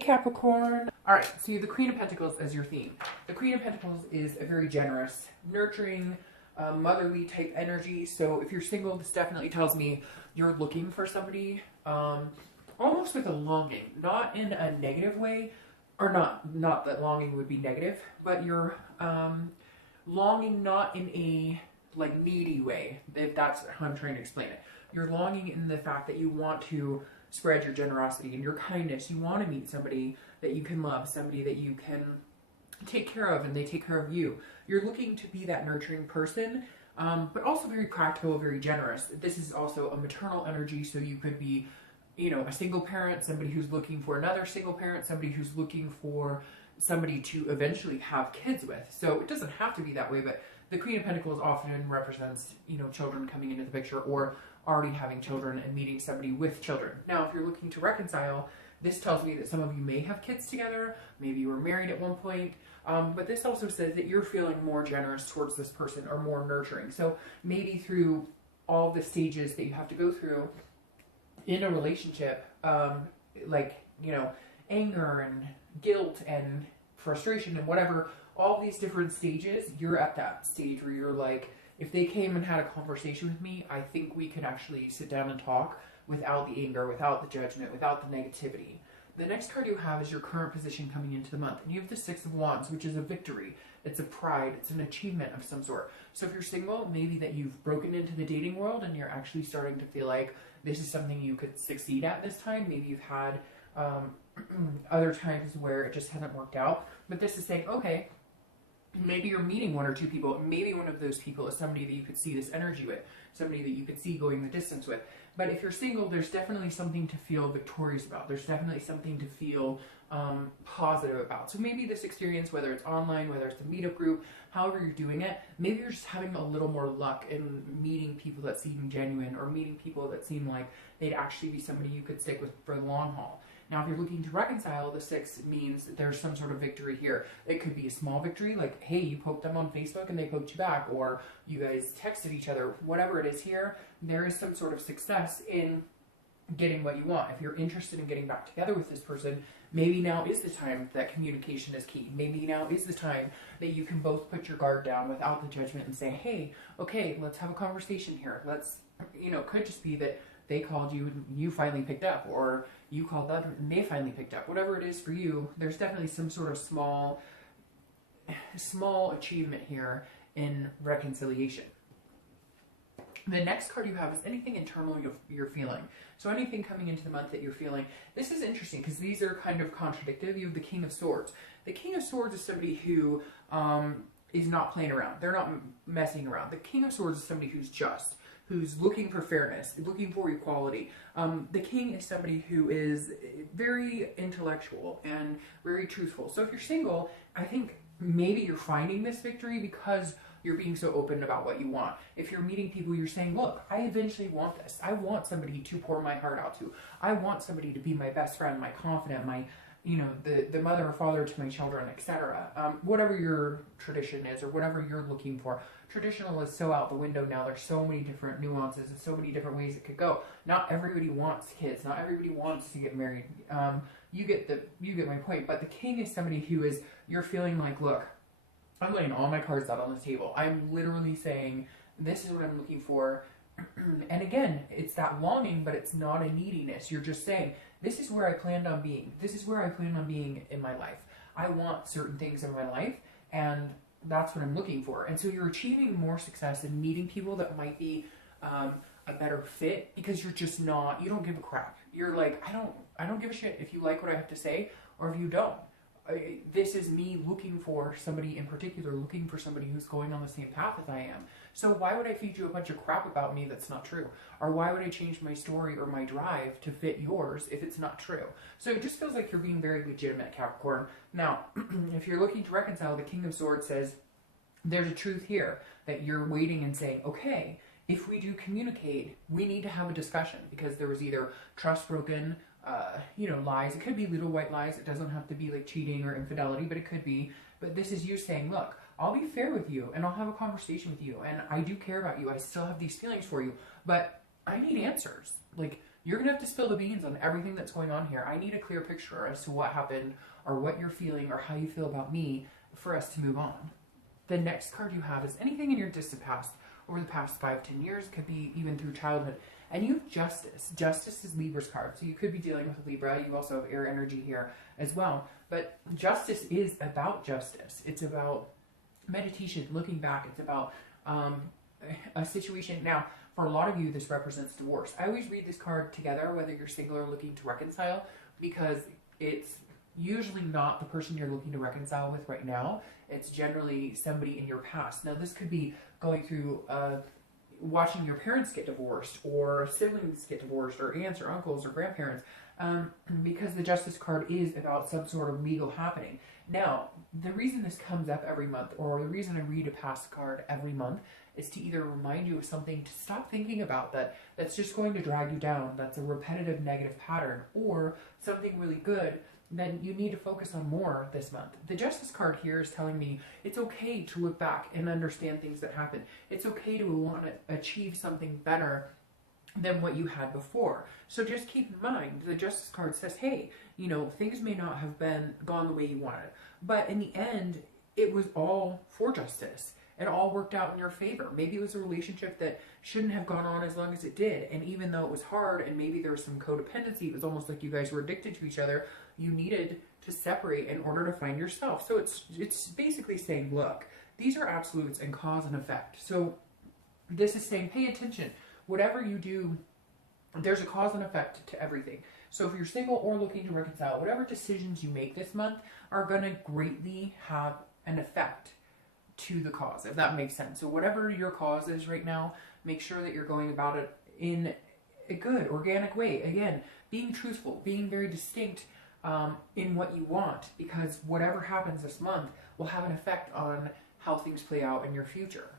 Capricorn. All right, so you have the Queen of Pentacles as your theme. The Queen of Pentacles is a very generous, nurturing, motherly type energy. So if you're single, this definitely tells me you're looking for somebody, almost with a longing, not in a negative way, or not that longing would be negative, but you're longing not in a like needy way, if that's how I'm trying to explain it. You're longing in the fact that you want to spread your generosity and your kindness. You want to meet somebody that you can love, somebody that you can take care of and they take care of you. You're looking to be that nurturing person, but also very practical, very generous. This is also a maternal energy, so you could be, you know, a single parent, somebody who's looking for another single parent, somebody who's looking for somebody to eventually have kids with. So it doesn't have to be that way, but the Queen of Pentacles often represents, you know, children coming into the picture or already having children and meeting somebody with children. Now, if you're looking to reconcile, this tells me that some of you may have kids together, maybe you were married at one point, but this also says that you're feeling more generous towards this person or more nurturing. So maybe through all the stages that you have to go through in a relationship, like, you know, anger and guilt and frustration and whatever, all these different stages, you're at that stage where you're like, if they came and had a conversation with me, I think we could actually sit down and talk without the anger, without the judgment, without the negativity. The next card you have is your current position coming into the month. And you have the Six of Wands, which is a victory. It's a pride. It's an achievement of some sort. So if you're single, maybe that you've broken into the dating world and you're actually starting to feel like this is something you could succeed at this time. Maybe you've had other times where it just hasn't worked out. But this is saying, okay, maybe you're meeting one or two people. Maybe one of those people is somebody that you could see this energy with, somebody that you could see going the distance with. But if you're single, there's definitely something to feel victorious about. There's definitely something to feel positive about. So maybe this experience, whether it's online, whether it's a meetup group, however you're doing it, maybe you're just having a little more luck in meeting people that seem genuine or meeting people that seem like they'd actually be somebody you could stick with for the long haul. Now, if you're looking to reconcile, the six means that there's some sort of victory here. It could be a small victory, like, hey, you poked them on Facebook and they poked you back, or you guys texted each other. Whatever it is here, there is some sort of success in getting what you want. If you're interested in getting back together with this person, maybe now is the time that communication is key. Maybe now is the time that you can both put your guard down without the judgment and say, hey, okay, let's have a conversation here. Let's, you know, it could just be that they called you and you finally picked up, or you called them and they finally picked up. Whatever it is for you, there's definitely some sort of small achievement here in reconciliation. The next card you have is anything internal you're feeling. So anything coming into the month that you're feeling. This is interesting because these are kind of contradictory. You have the King of Swords. The King of Swords is somebody who is not playing around. They're not messing around. The King of Swords is somebody who's just, who's looking for fairness, looking for equality. The king is somebody who is very intellectual and very truthful. So if you're single, I think maybe you're finding this victory because you're being so open about what you want. If you're meeting people, you're saying, look, I eventually want this. I want somebody to pour my heart out to. I want somebody to be my best friend, my confidant, my, you know, the mother or father to my children, etc. Whatever your tradition is or whatever you're looking for. Traditional is so out the window now. There's so many different nuances and so many different ways it could go. Not everybody wants kids. Not everybody wants to get married. You get my point. But the king is somebody who is, you're feeling like, look, I'm laying all my cards out on the table. I'm literally saying, this is what I'm looking for. And again, it's that longing, but it's not a neediness. You're just saying, this is where I planned on being. This is where I plan on being in my life. I want certain things in my life, and that's what I'm looking for. And so you're achieving more success in meeting people that might be a better fit because you're just not, you don't give a crap. You're like, I don't give a shit if you like what I have to say or if you don't. This is me looking for somebody in particular, looking for somebody who's going on the same path as I am. So why would I feed you a bunch of crap about me that's not true? Or why would I change my story or my drive to fit yours if it's not true? So it just feels like you're being very legitimate, Capricorn. Now, if you're looking to reconcile, the King of Swords says, there's a truth here that you're waiting and saying, okay, if we do communicate, we need to have a discussion because there was either trust broken, you know, lies. It could be little white lies. It doesn't have to be like cheating or infidelity, but it could be. But this is you saying, look, I'll be fair with you and I'll have a conversation with you and I do care about you. I still have these feelings for you, but I need answers. Like, You're going to have to spill the beans on everything that's going on here. I need a clear picture as to what happened or what you're feeling or how you feel about me for us to move on. The next card you have is anything in your distant past over the past 5-10 years. It could be even through childhood. And you have Justice. Justice is Libra's card. So you could be dealing with a Libra. You also have air energy here as well. But Justice is about justice. It's about meditation, looking back. It's about a situation. Now, for a lot of you, this represents divorce. I always read this card together, whether you're single or looking to reconcile, because it's usually not the person you're looking to reconcile with right now. It's generally somebody in your past. Now, this could be going through watching your parents get divorced, or siblings get divorced, or aunts or uncles or grandparents, because the Justice card is about some sort of legal happening. Now, the reason this comes up every month, or the reason I read a past card every month, is to either remind you of something to stop thinking about that's just going to drag you down, that's a repetitive negative pattern, or something really good then you need to focus on more this month. The Justice card here is telling me it's okay to look back and understand things that happened. It's okay to want to achieve something better than what you had before. So just keep in mind, the Justice card says, hey, you know, things may not have gone the way you wanted, but in the end, it was all for justice. It all worked out in your favor. Maybe it was a relationship that shouldn't have gone on as long as it did. And even though it was hard and maybe there was some codependency, it was almost like you guys were addicted to each other, you needed to separate in order to find yourself. So it's basically saying, look, these are absolutes and cause and effect. So this is saying, pay attention. Whatever you do, there's a cause and effect to everything. So if you're single or looking to reconcile, whatever decisions you make this month are going to greatly have an effect to the cause, if that makes sense. So whatever your cause is right now, make sure that you're going about it in a good, organic way. Again, being truthful, being very distinct in what you want, because whatever happens this month will have an effect on how things play out in your future.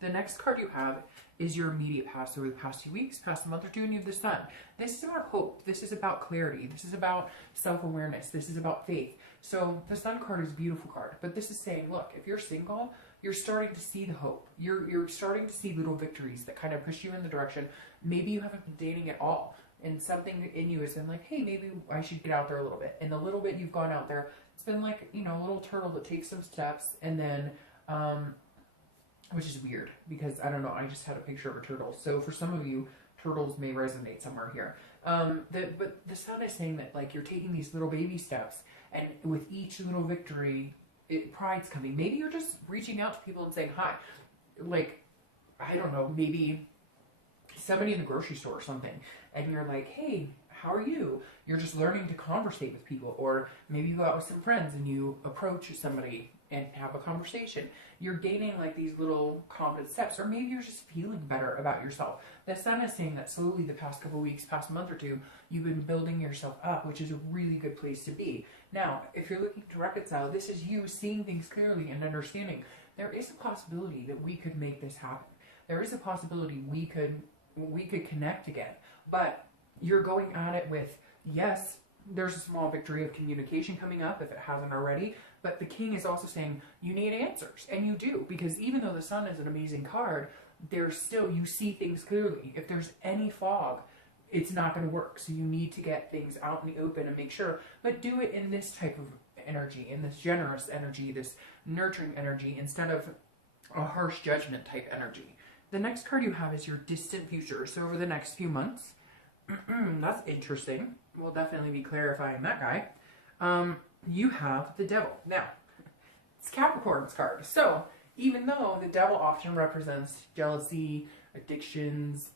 The next card you have is your immediate past, over the past 2 weeks, past a month or two, and you have the Sun. This is about hope. This is about clarity. This is about self-awareness. This is about faith. So the Sun card is a beautiful card, but this is saying, look, if you're single, you're starting to see the hope. You're starting to see little victories that kind of push you in the direction. Maybe you haven't been dating at all, and something in you has been like, hey, maybe I should get out there a little bit. And the little bit you've gone out there, it's been like, you know, a little turtle that takes some steps, and then which is weird because I don't know, I just had a picture of a turtle. So for some of you, turtles may resonate somewhere here. But the Sun is saying that, like, you're taking these little baby steps, and with each little victory, pride's coming. Maybe you're just reaching out to people and saying hi. Like, I don't know, maybe somebody in the grocery store or something, and you're like, hey, how are you? You're just learning to conversate with people. Or maybe you go out with some friends and you approach somebody and have a conversation. You're gaining like these little confident steps, or maybe you're just feeling better about yourself. The Sun is saying that slowly the past couple weeks, past month or two, you've been building yourself up, which is a really good place to be. Now, if you're looking to reconcile, this is you seeing things clearly and understanding. There is a possibility that we could make this happen. There is a possibility we could connect again. But you're going at it with, yes, there's a small victory of communication coming up if it hasn't already, but the King is also saying you need answers, and you do, because even though the Sun is an amazing card, there's still, you see things clearly. If there's any fog, it's not going to work, so you need to get things out in the open and make sure, but do it in this type of energy, in this generous energy, this nurturing energy, instead of a harsh judgment type energy. The next card you have is your distant future, so over the next few months. That's interesting. We'll definitely be clarifying that guy. You have the Devil. Now, it's Capricorn's card. So, even though the Devil often represents jealousy, addictions,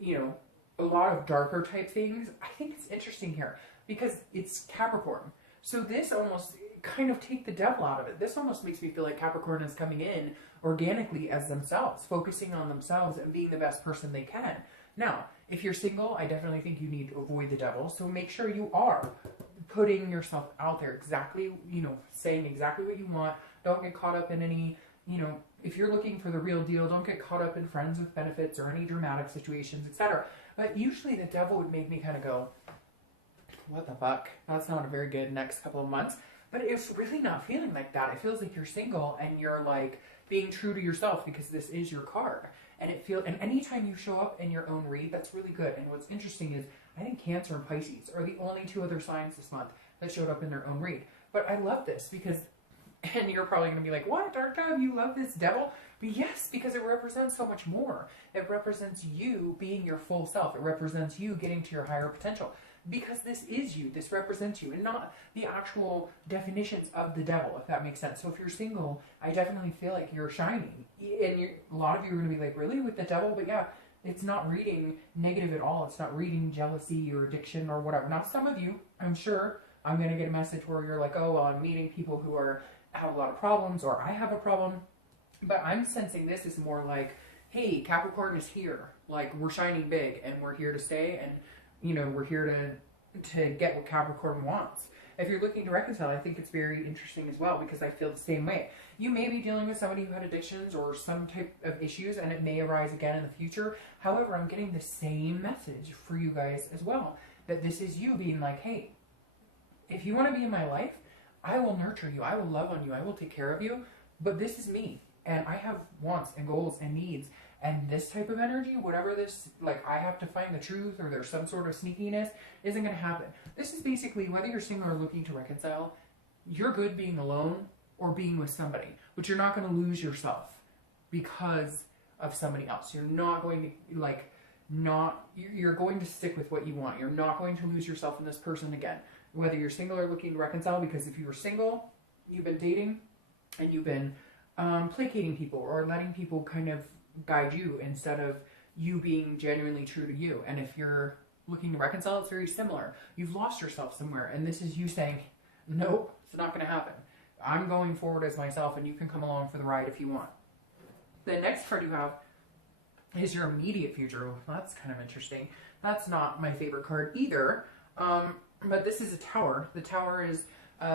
you know, a lot of darker type things, I think it's interesting here because it's Capricorn. So this almost kind of take the devil out of it. This almost makes me feel like Capricorn is coming in organically as themselves, focusing on themselves and being the best person they can. Now, if you're single, I definitely think you need to avoid the devil. So make sure you are putting yourself out there exactly, you know, saying exactly what you want. Don't get caught up in any, you know, if you're looking for the real deal, don't get caught up in friends with benefits or any dramatic situations, etc. But usually the devil would make me kind of go, what the fuck? That's not a very good next couple of months. But it's really not feeling like that. It feels like you're single and you're like being true to yourself because this is your card. and anytime you show up in your own read, that's really good. And what's interesting is I think Cancer and Pisces are the only two other signs this month that showed up in their own read. But I love this because, and you're probably going to be like, what, Dark Dove, you love this devil? But yes, because it represents so much more. It represents you being your full self. It represents you getting to your higher potential. Because this is you, this represents you, and not the actual definitions of the devil, if that makes sense. So if you're single, I definitely feel like you're shining. And a lot of you are going to be like, really, with the devil? But yeah, it's not reading negative at all. It's not reading jealousy or addiction or whatever. Now, some of you, I'm sure, I'm going to get a message where you're like, oh, well, I'm meeting people who have a lot of problems, or I have a problem. But I'm sensing this is more like, hey, Capricorn is here. Like, we're shining big, and we're here to stay, and you know, we're here to get what Capricorn wants. If you're looking to reconcile, I think it's very interesting as well, because I feel the same way. You may be dealing with somebody who had addictions or some type of issues, and it may arise again in the future. However, I'm getting the same message for you guys as well, that this is you being like, hey, if you want to be in my life, I will nurture you, I will love on you, I will take care of you, but this is me, and I have wants and goals and needs. And this type of energy, whatever this, like, I have to find the truth or there's some sort of sneakiness, isn't going to happen. This is basically, whether you're single or looking to reconcile, you're good being alone or being with somebody. But you're not going to lose yourself because of somebody else. You're not going to, you're going to stick with what you want. You're not going to lose yourself in this person again. Whether you're single or looking to reconcile, because if you were single, you've been dating and you've been placating people or letting people kind of guide you instead of you being genuinely true to you. And if you're looking to reconcile, it's very similar. You've lost yourself somewhere, and this is you saying, nope, it's not going to happen. I'm going forward as myself, and you can come along for the ride if you want. The next card you have is your immediate future. Well, that's kind of interesting. That's not my favorite card either, but this is a tower. The tower is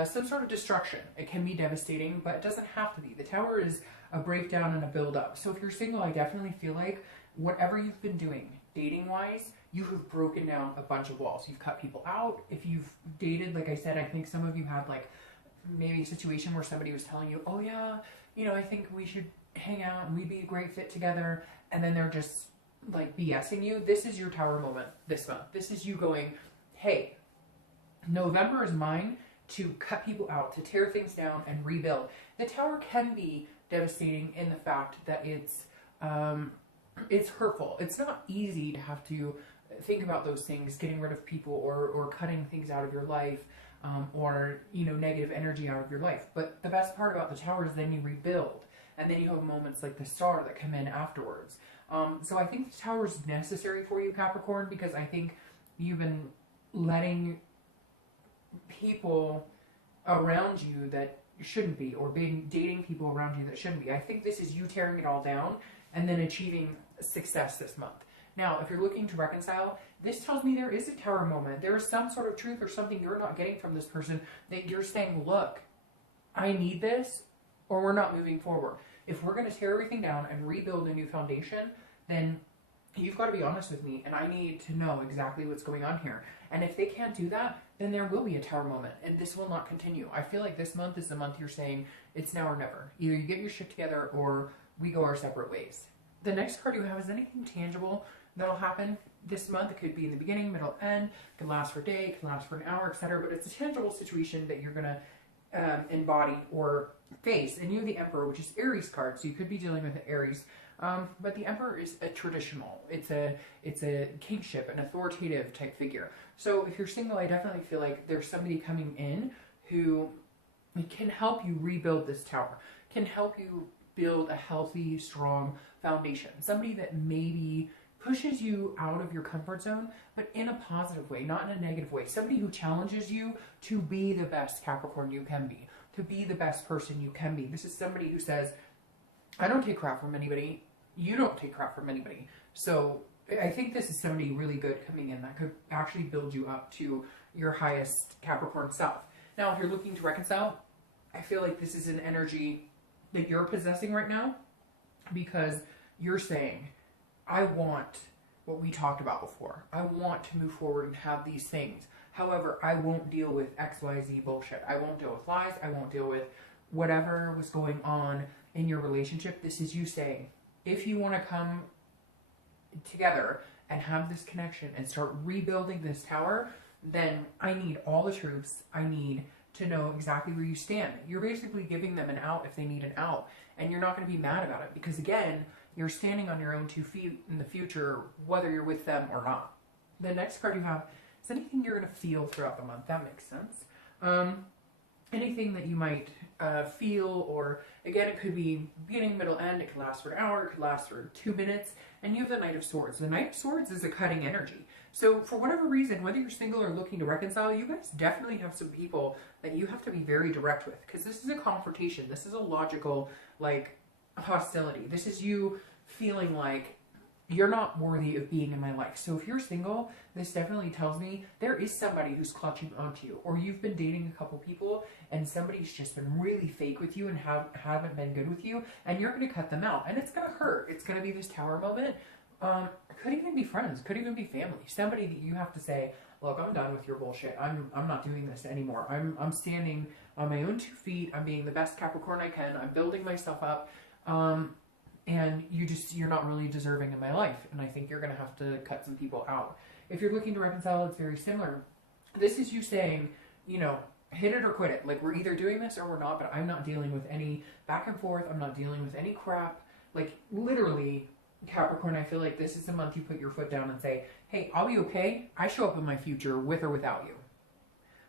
some sort of destruction. It can be devastating, but it doesn't have to be. The tower is a breakdown and a build-up. So if you're single, I definitely feel like whatever you've been doing, dating-wise, you have broken down a bunch of walls. You've cut people out. If you've dated, like I said, I think some of you had like maybe a situation where somebody was telling you, oh yeah, you know, I think we should hang out and we'd be a great fit together. And then they're just like BSing you. This is your tower moment this month. This is you going, hey, November is mine to cut people out, to tear things down and rebuild. The tower can be devastating in the fact that it's hurtful. It's not easy to have to think about those things, getting rid of people or cutting things out of your life, or, you know, negative energy out of your life. But the best part about the tower is then you rebuild, and then you have moments like the star that come in afterwards. So I think the tower is necessary for you, Capricorn, because I think you've been letting people around you that shouldn't be, or dating people around you that shouldn't be. I think this is you tearing it all down and then achieving success this month. Now, if you're looking to reconcile, this tells me there is a tower moment. There is some sort of truth or something you're not getting from this person that you're saying, look, I need this, or we're not moving forward. If we're going to tear everything down and rebuild a new foundation, then you've got to be honest with me, and I need to know exactly what's going on here. And if they can't do that, then there will be a tower moment, and this will not continue. I feel like this month is the month you're saying, it's now or never. Either you get your shit together, or we go our separate ways. The next card you have is anything tangible that'll happen this month. It could be in the beginning, middle, end. It could last for a day, it could last for an hour, etc. But it's a tangible situation that you're going to embody or face. And you have the Emperor, which is Aries card, so you could be dealing with Aries. But the Emperor is a traditional. It's a kingship, an authoritative type figure. So if you're single, I definitely feel like there's somebody coming in who can help you rebuild this tower, can help you build a healthy, strong foundation. Somebody that maybe pushes you out of your comfort zone, but in a positive way, not in a negative way. Somebody who challenges you to be the best Capricorn you can be, to be the best person you can be. This is somebody who says, I don't take crap from anybody. You don't take crap from anybody. So I think this is somebody really good coming in that could actually build you up to your highest Capricorn self. Now, if you're looking to reconcile, I feel like this is an energy that you're possessing right now, because you're saying, I want what we talked about before. I want to move forward and have these things. However, I won't deal with XYZ bullshit. I won't deal with lies. I won't deal with whatever was going on in your relationship. This is you saying, if you want to come together and have this connection and start rebuilding this tower, then I need all the troops. I need to know exactly where you stand. You're basically giving them an out if they need an out, and you're not going to be mad about it because, again, you're standing on your own 2 feet in the future, whether you're with them or not. The next card you have is anything you're going to feel throughout the month. That makes sense. Anything that you might feel, or again, it could be beginning, middle, end. It could last for an hour. It could last for 2 minutes. And you have the Knight of Swords. The Knight of Swords is a cutting energy. So for whatever reason, whether you're single or looking to reconcile, you guys definitely have some people that you have to be very direct with, because this is a confrontation. This is a logical, like, hostility. This is you feeling like you're not worthy of being in my life. So if you're single, this definitely tells me there is somebody who's clutching onto you, or you've been dating a couple people and somebody's just been really fake with you and haven't been good with you, and you're going to cut them out, and it's going to hurt. It's going to be this tower moment. Could even be friends, could even be family. Somebody that you have to say, look, I'm done with your bullshit. I'm not doing this anymore. I'm standing on my own 2 feet. I'm being the best Capricorn I can. I'm building myself up. And you're not really deserving in my life. And I think you're going to have to cut some people out. If you're looking to reconcile, it's very similar. This is you saying, you know, hit it or quit it. Like, we're either doing this or we're not, but I'm not dealing with any back and forth. I'm not dealing with any crap. Like, literally, Capricorn, I feel like this is the month you put your foot down and say, hey, I'll be okay. I show up in my future with or without you.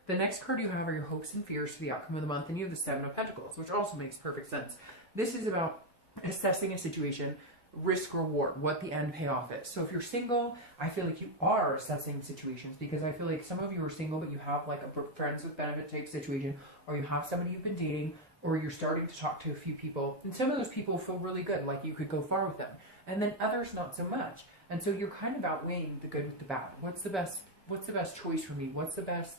The next card you have are your hopes and fears for the outcome of the month, and you have the Seven of Pentacles, which also makes perfect sense. This is about assessing a situation, risk reward, what the end payoff is. So if you're single, I feel like you are assessing situations, because I feel like some of you are single, but you have like a friends with benefit type situation, or you have somebody you've been dating, or you're starting to talk to a few people, and some of those people feel really good, like you could go far with them, and then others not so much. And so you're kind of outweighing the good with the bad. What's the best choice for me? What's the best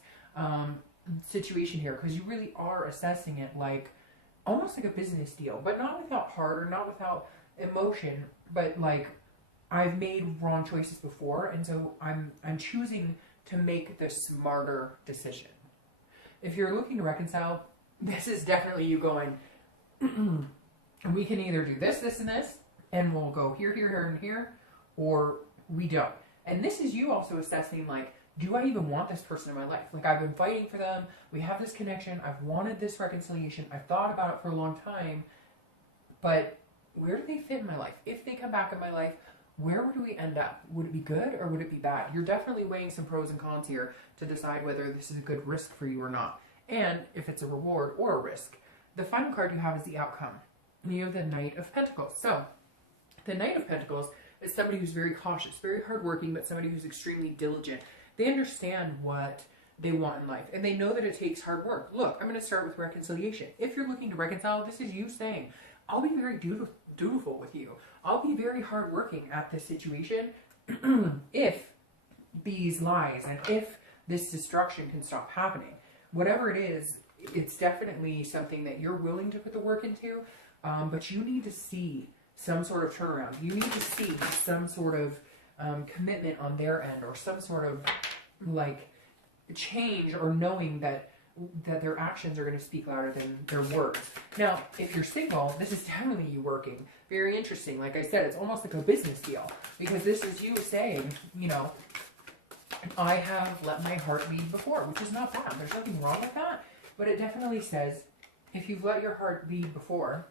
situation here? Because you really are assessing it like almost like a business deal, but not without heart or not without emotion, but like, I've made wrong choices before, and so I'm choosing to make the smarter decision. If you're looking to reconcile, this is definitely you going, we can either do this, this, and this, and we'll go here, here, here, and here, or we don't. And this is you also assessing, like, do I even want this person in my life? Like, I've been fighting for them. We have this connection. I've wanted this reconciliation. I've thought about it for a long time. But where do they fit in my life? If they come back in my life, where would we end up? Would it be good or would it be bad? You're definitely weighing some pros and cons here to decide whether this is a good risk for you or not. And if it's a reward or a risk. The final card you have is the outcome. And you have the Knight of Pentacles. So, the Knight of Pentacles is somebody who's very cautious, very hardworking, but somebody who's extremely diligent. They understand what they want in life, and they know that it takes hard work. Look, I'm going to start with reconciliation. If you're looking to reconcile, this is you saying, I'll be very dutiful with you. I'll be very hardworking at this situation if these lies and if this destruction can stop happening. Whatever it is, it's definitely something that you're willing to put the work into, but you need to see some sort of turnaround. You need to see some sort of commitment on their end, or some sort of like change, or knowing that their actions are going to speak louder than their words. Now, if you're single, this is definitely you working. Very interesting. Like I said, it's almost like a business deal, because this is you saying, you know, I have let my heart lead before, which is not bad. There's nothing wrong with that, but it definitely says if you've let your heart lead before,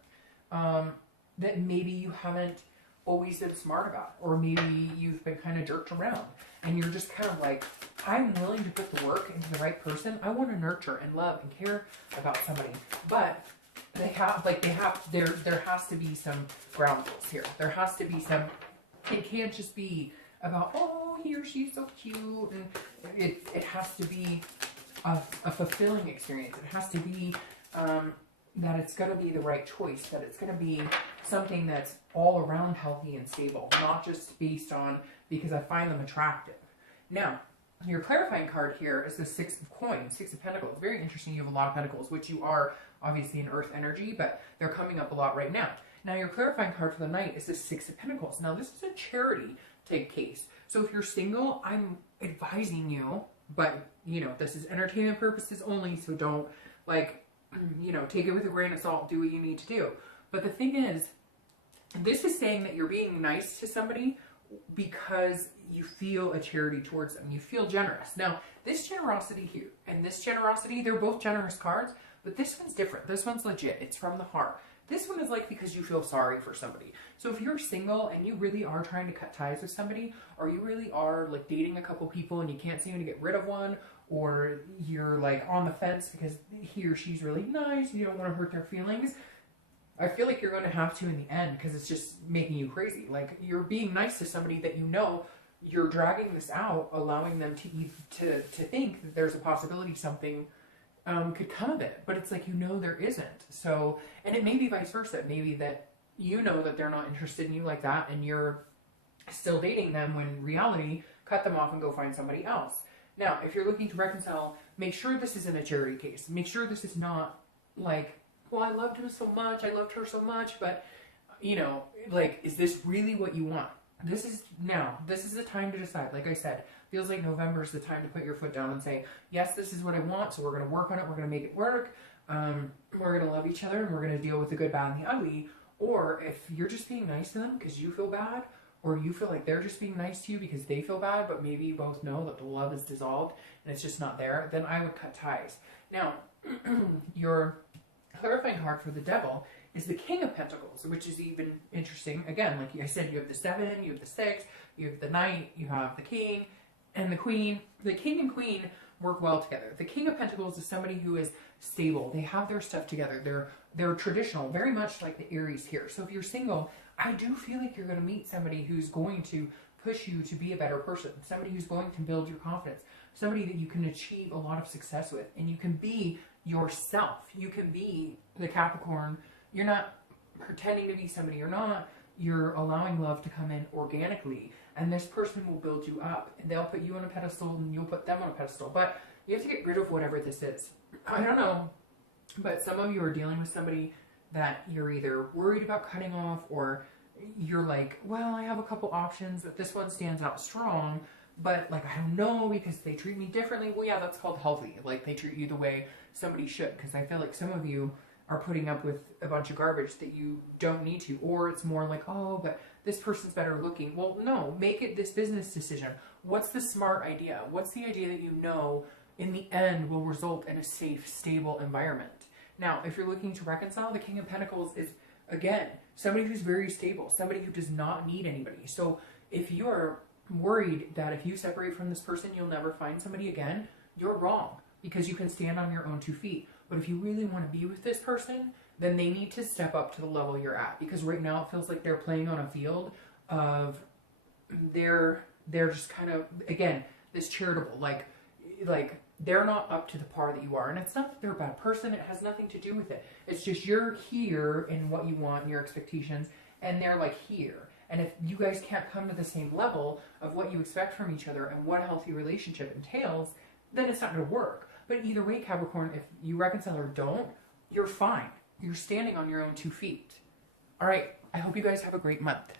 that maybe you haven't always been smart about, or maybe you've been kind of jerked around, and you're just kind of like, I'm willing to put the work into the right person. I want to nurture and love and care about somebody, but there has to be some ground rules here. There has to be some. It can't just be about, oh, he or she's so cute, and it has to be a fulfilling experience. It has to be that it's going to be the right choice, that it's going to be something that's all around healthy and stable, not just based on because I find them attractive. Now, your clarifying card here is the Six of Coins, Six of Pentacles. Very interesting. You have a lot of pentacles, which you are obviously in earth energy, but they're coming up a lot right now. Now, your clarifying card for the night is the Six of Pentacles. Now, this is a charity type case. So if you're single, I'm advising you, but, you know, this is entertainment purposes only, so don't, like, you know, take it with a grain of salt, do what you need to do. But the thing is, this is saying that you're being nice to somebody, because you feel a charity towards them. You feel generous. Now, this generosity here and this generosity, they're both generous cards, but this one's different. This one's legit. It's from the heart. This one is like because you feel sorry for somebody. So if you're single and you really are trying to cut ties with somebody, or you really are like dating a couple people and you can't seem to get rid of one, or you're like on the fence because he or she's really nice, you don't want to hurt their feelings, I feel like you're going to have to in the end, because it's just making you crazy. Like, you're being nice to somebody that you know, you're dragging this out, allowing them to think that there's a possibility something could come of it, but it's like, you know, there isn't. So, and it may be vice versa. Maybe that you know that they're not interested in you like that, and you're still dating them, when in reality, cut them off and go find somebody else. Now, if you're looking to reconcile, make sure this isn't a charity case. Make sure this is not like, well, I loved him so much, I loved her so much, but, you know, like, is this really what you want? This is the time to decide. Like I said, feels like November is the time to put your foot down and say, yes, this is what I want, so we're going to work on it, we're going to make it work, we're going to love each other, and we're going to deal with the good, bad, and the ugly. Or if you're just being nice to them because you feel bad, or you feel like they're just being nice to you because they feel bad, but maybe you both know that the love is dissolved and it's just not there, then I would cut ties. Now, your clarifying card for the devil is the King of Pentacles, which is even interesting. Again, like I said, you have the 7, you have the 6, you have the Knight, you have the King, and the Queen. The King and Queen work well together. The King of Pentacles is somebody who is stable. They have their stuff together. They're traditional, very much like the Aries here. So if you're single, I do feel like you're going to meet somebody who's going to push you to be a better person, somebody who's going to build your confidence, somebody that you can achieve a lot of success with, and you can be yourself. You can be the Capricorn. You're not pretending to be somebody you're not. You're allowing love to come in organically, and this person will build you up, and they'll put you on a pedestal and you'll put them on a pedestal. But you have to get rid of whatever this is. I don't know, but some of you are dealing with somebody that you're either worried about cutting off, or you're like, well, I have a couple options, but this one stands out strong, but like, I don't know because they treat me differently. Well, yeah, that's called healthy. Like, they treat you the way somebody should, because I feel like some of you are putting up with a bunch of garbage that you don't need to, or it's more like, oh, but this person's better looking. Well, no, make it this business decision. What's the smart idea? What's the idea that you know in the end will result in a safe, stable environment? Now, if you're looking to reconcile, the King of Pentacles is, again, somebody who's very stable, somebody who does not need anybody. So if you're worried that if you separate from this person, you'll never find somebody again, you're wrong, because you can stand on your own 2 feet. But if you really want to be with this person, then they need to step up to the level you're at, because right now it feels like they're playing on a field of they're just kind of, again, this charitable, like they're not up to the par that you are. And it's not that they're a bad person. It has nothing to do with it. It's just you're here in what you want and your expectations, and they're like here. And if you guys can't come to the same level of what you expect from each other and what a healthy relationship entails, then it's not going to work. But either way, Capricorn, if you reconcile or don't, you're fine. You're standing on your own 2 feet. All right. I hope you guys have a great month.